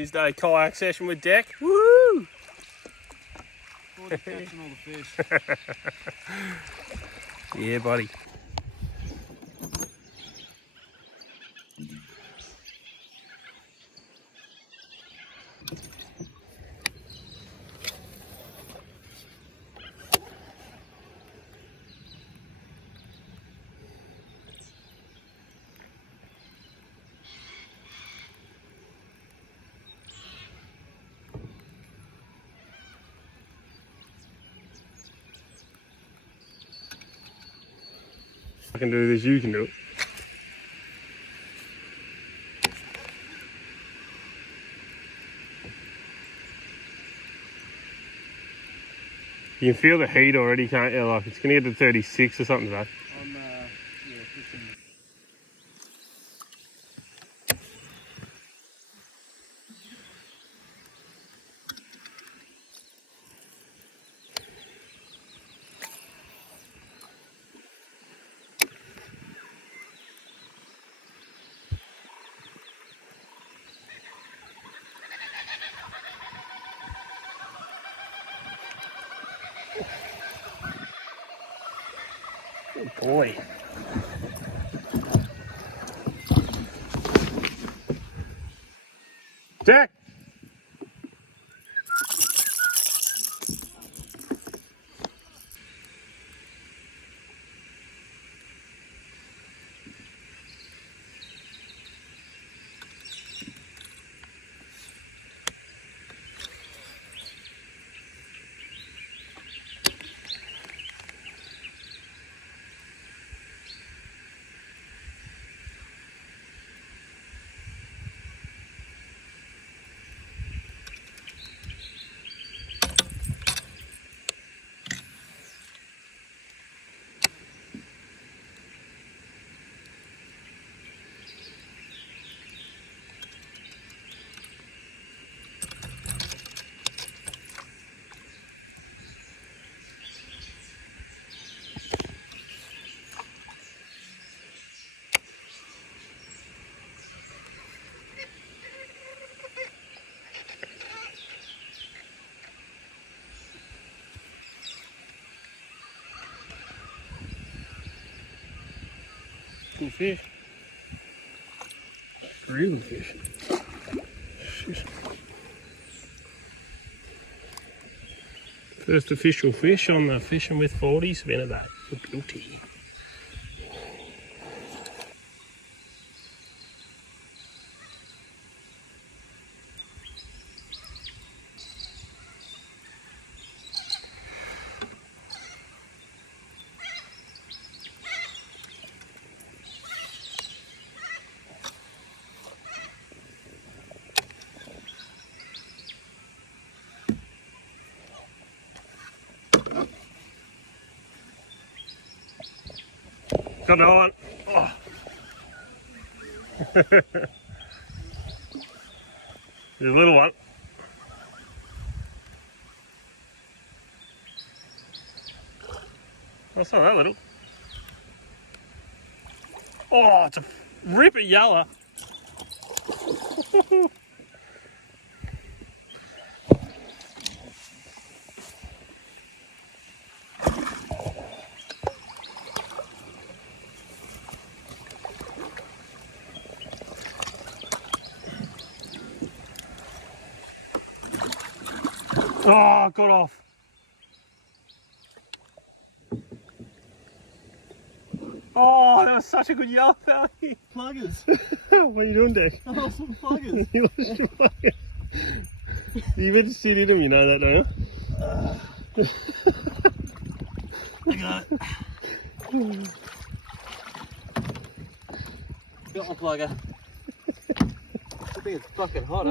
Tuesday kayak session with Deck. Woo! Catching all the fish. Yeah, buddy. I can do this, you can do it. You can feel the heat already, can't you? Like, it's going to get to 36 or something, right? I'm fishing. Good boy. Jack! Good fish. Real fish. Shit. First official fish on the Fishing with 40 spinnerbait. A beauty. Got on. Oh. There's a little one. Oh, it's not that little. Oh, it's a ripper yellow. Oh, got off. Oh, that was such a good yell, Pally. Pluggers. What are you doing, Deck? I lost some pluggers. You lost your pluggers. You better sit in them, you know that, don't you? I got it. Got my plugger. I think it's fucking hot, eh?